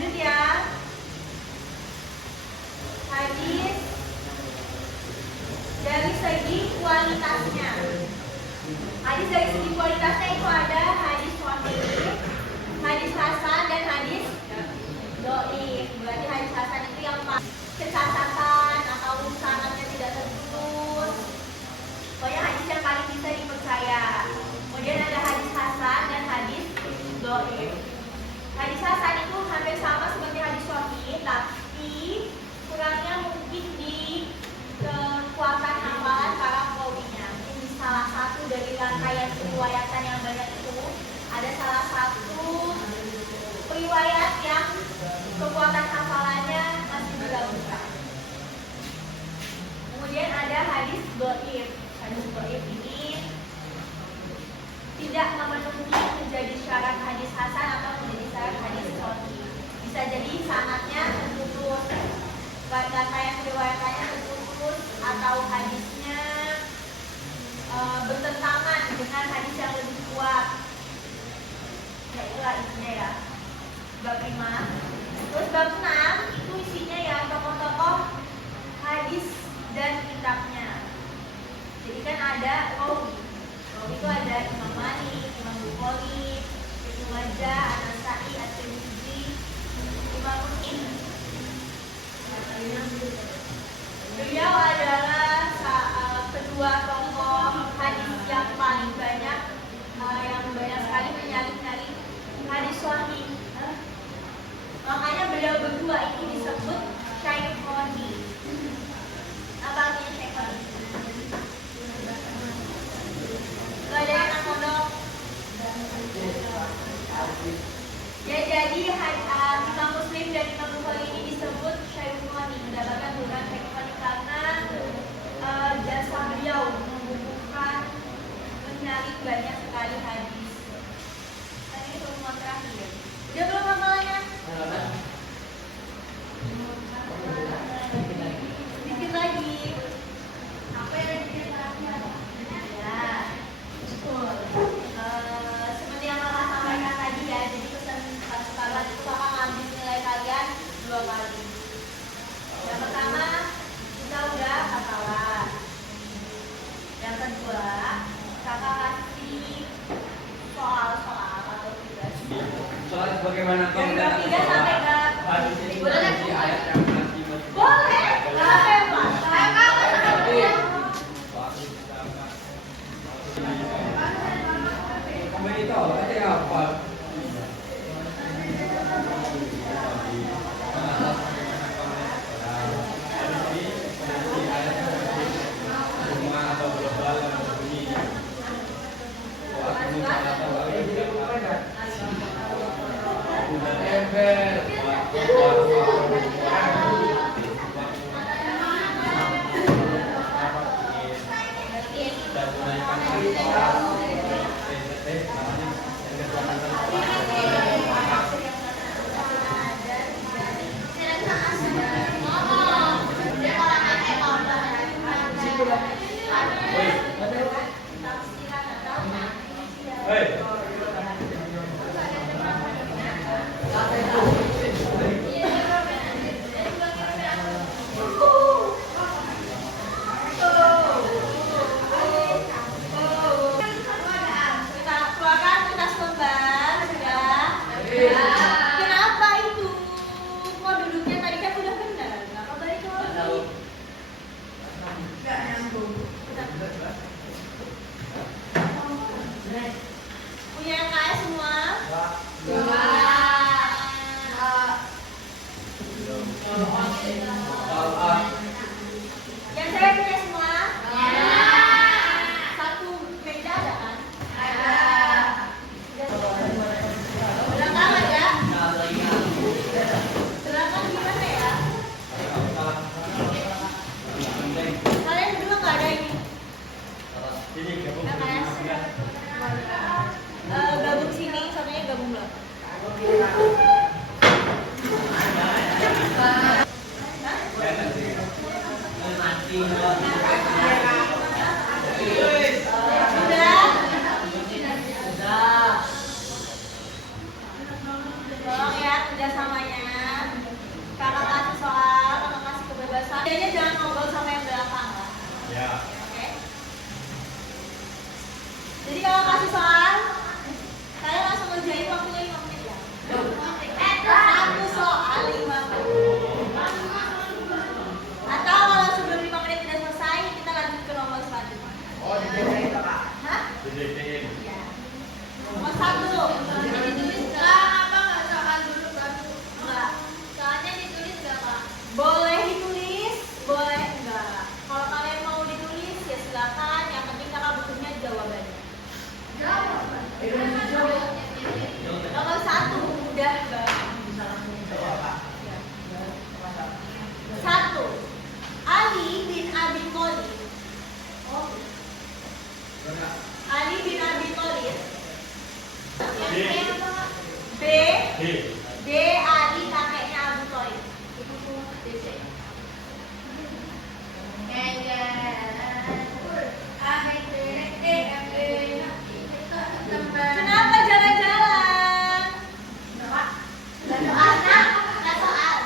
Lanjut ya. Hadis dari segi kualitasnya. Hadis dari segi kualitasnya itu ada hadis sahih, hadis hasan, dan hadis dhaif. Berarti hadis hasan itu yang catatan atau sanadnya tidak terputus. Pokoknya hadis yang paling bisa dipercaya. Kemudian ada hadis hasan dan hadis dhaif. Hadis hasan itu hampir sama seperti hadis sahih, tapi kurangnya mungkin di kekuatan hafalan para perawinya. Mungkin di salah satu dari rangkaian periwayatan yang banyak itu ada salah satu periwayat yang kekuatan hafalannya masih diragukan. Kemudian ada hadis dhaif. Hadis dhaif ini tidak memenuhi menjadi syarat hadis hasan atau menjadi syarat hadis sahih. Bisa jadi sanadnya terputus, rangkaian periwayatannya terputus, atau hadisnya bertentangan dengan hadis yang lebih kuat. Ya itulah isinya ya. Bab 5. Terus bab 6 itu isinya ya tokoh-tokoh hadis dan kitabnya. Jadi kan ada rawi. Rawi itu ada Imam Malik, Imam Bukhari, Ibnu Majah, An-Nasa'i, At-Tirmidzi, Imam Muslim. Beliau adalah kedua tokoh hadis yang paling banyak, yang banyak sekali menyalin-nyalin hadis sahih. Makanya beliau berdua ini disebut Syaikhoni. Apa artinya Syaikhoni? Gak ada yang mondok. Ya, jadi Imam Muslim dan Imam Bukhari ini disebut Syaikhoni, mendapatkan gelar Syaikhoni karena jasa beliau mengumpulkan menyalin banyak sekali hadis. Dan ini pertemuan terakhir. Udah belum hafalannya? Dikit lagi. Apa yang dikit lagi? Ya, betul. Seperti yang kakak sampaikan tadi ya, jadi pesan satu kalimat itu kakak ngambil nilai kalian 2 kali. Yang pertama, kita udah hafalan. Yang kedua, kakak kasih soal-soal atau tugas. Soal bagaimana kau Dari bab 3 sampai bab boleh? ayat yang nanti Boleh. Boleh, Pak. kamu itu apa? Kenapa itu? Kok duduknya tadi kan udah benar? Kenapa balik lagi? Gak nyambung. Punya LKS semua? Yang saya punya semua? Satu meja ada kan? Belakang ada? Belakang gimana ya? Kalian berdua nggak ada ini? LKS? Gabung sini, satunya gabung belakang. Tolong ya kerjasamanya. D. Ali kakeknya Abu Thalib. Itu tuh DC. Kenapa jalan-jalan? Nggak soal.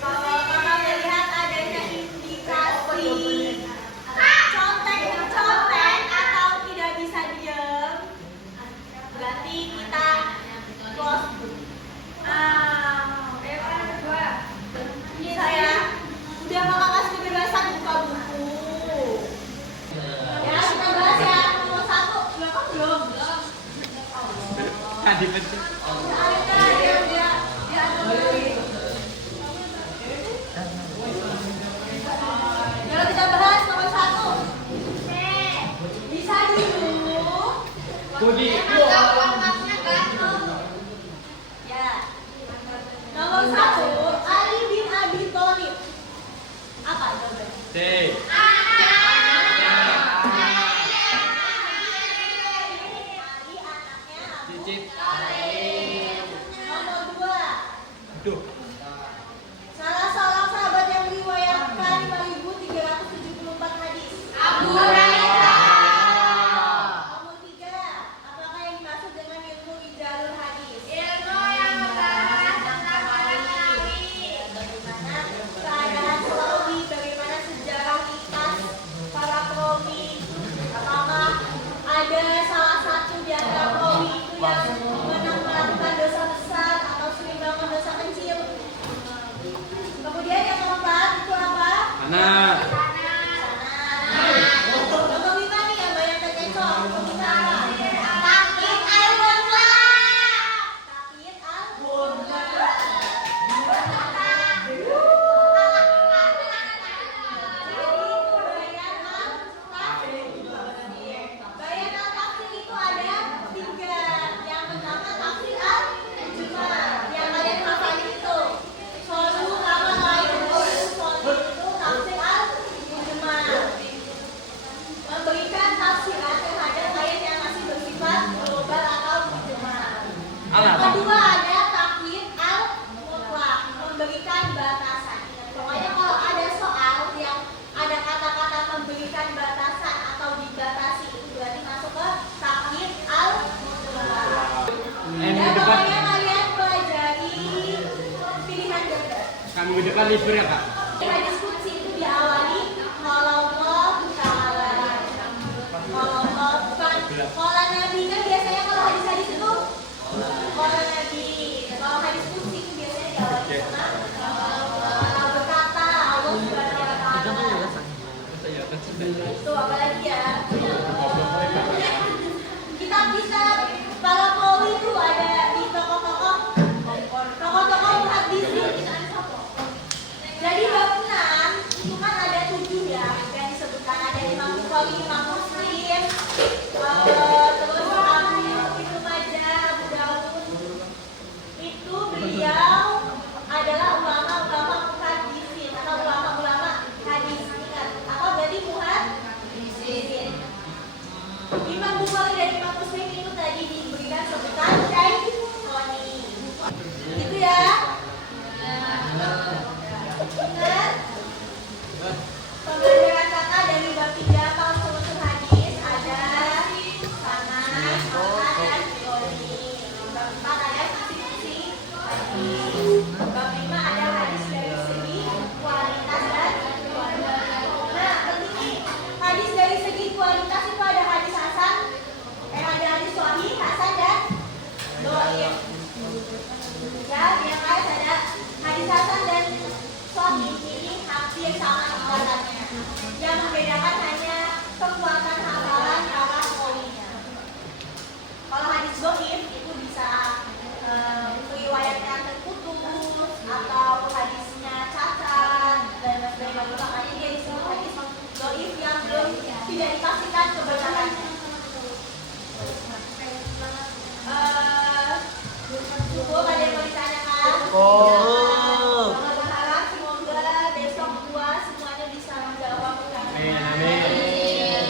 Kalau kakak melihat adanya indikasi contek atau tidak bisa diam, berarti kita close book. Ini saya udah kakak kasih kebebasan buka buku. Ya kita bahas ya nomor 1. Belum. Tadi betul. Kalau kita bahas nomor 1. Bisa dulu. Budi. Ya. Nomor 1, Ali bin Abi Thalib. Apa jawabannya? C. Ali anaknya Abu Cicip. Thalib. Nomor 2. Duh. Salah seorang sahabat yang meriwayatkan 5.374 hadis. Abu Hurairah. Nomor 3. Apakah yang dimaksud dengan ilmu ijalul hadis? Ilmu yang membahas tentang para nabi. Bagaimana keadaan perawi, bagaimana sejarah lintas para perawi. Apakah ada salah satu di antara perawi itu yang pernah melakukan dosa besar atau sering melakukan dosa kecil? Kemudian yang keempat itu apa? Mana? Nomor 5 nih yang banyak terkecoh. Nomor 5 apa? Takid al-Wunla. Takid al-Wunla. Bayan al-tafsir itu ada 3. Yang pertama tafsir al-Mujmal. Yang kalian hafalin itu. Solu kama lain solu itu tafsir al-Mujmal. Memberikan tafsiran terhadap ayat yang masih bersifat global atau mujmal. Yang kedua ada taklid al-mutlaq, memberikan batasan. Pokoknya kalau ada soal yang ada kata-kata memberikan batasan atau dibatasi itu berarti masuk ke taklid al-mutlaq. Dan pokoknya kalian pelajari pilihan ganda. Kami minggu depan libur ya kak? Hadis qudsi itu diawali kalau Allah Ta'ala. Kalau Allah bukan kalau Nabi kan biasanya kalau hadis-hadis itu kalau Nabi. Kalau hadis qudsi itu biasanya diawali sama Allah berkata, Allah Subhanahu wa Ta'ala. Itu apalagi ya? Kitab-kitab para perawi itu ada di tokoh-tokoh muhaddisin. Jadi bab 6 itu kan ada 7 ya yang disebutkan, ada Imam Bukhari, Imam Muslim, terus Ibnu Majah, Abu Dawud. Itu beliau adalah ulama-ulama muhaddisin atau ulama-ulama hadis. Ingat, apa berarti muhaddisin? Imam Bukhari dan Imam Muslim itu tadi diberikan sebutan Syaikhoni. Gitu ya. Ingat, pembelajaran kakak dari bab 3 Tauhidul hadis ada sanad, matan, dan fiqh. Bab 4 ada fiksi hadis. Bab 5 ada hadis dari segi kualitas dan kualitas. Nah, penting nih, hadis dari segi kualitas itu ada hadis hasan, ada hadis sahih, hasan dan dhaif. Ya, yang lain ada hadis hasan dan sahih, ini hampir sama tingkatannya. Yang membedakan hanya kekuatan hafalan para perawinya. Kalau hadis dhaif itu bisa riwayatnya terputus atau hadisnya cacat dan sebagainya. Makanya dia disebut hadis dhaif yang belum tidak dipastikan kebenarannya. Cukup ada yang mau ditanyakan? Mama berharap semoga besok 2 semuanya bisa menjawab pertanyaan. Amin.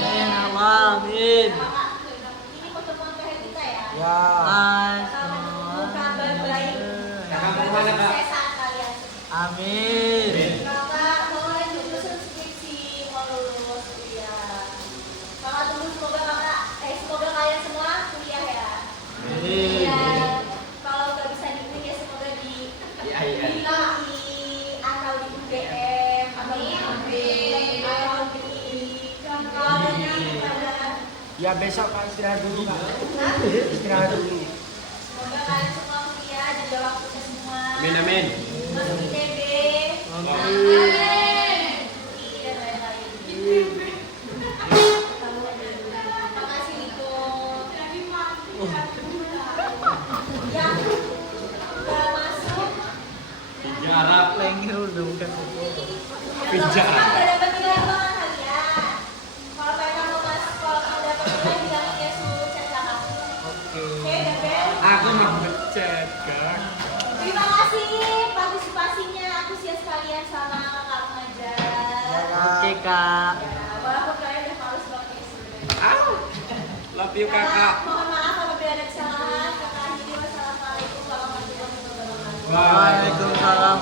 Ya besok Kak istirahat dulu Kak. Hah? Istirahat dulu. Semoga kalian semua kuliah jaga waktunya semua. Amin amin. Masuk ITB. Amin. Iya, lain-lain. Makasih Niko. Ya, udah masuk. Jarak. Lengkel udah bukan. Pinjam. Udah dapat nilai banget kalian. Kalau kalian mau masuk, kalau mau dapat nilai bilangin ya suruh chat sama aku. Oke. Oke, Bebel. Aku mau ngechat Kak. Terima kasih partisipasinya, antusias kalian sama kakak mengajar. Oke Kak. Ya, walaupun kalian udah males banget ya sebenarnya. Love you kakak. Mohon maaf apabila ada kesalahan. Kakak akhiri wassalamualaikum warahmatullahi wabarakatuh. Bye. Waalaikumsalam.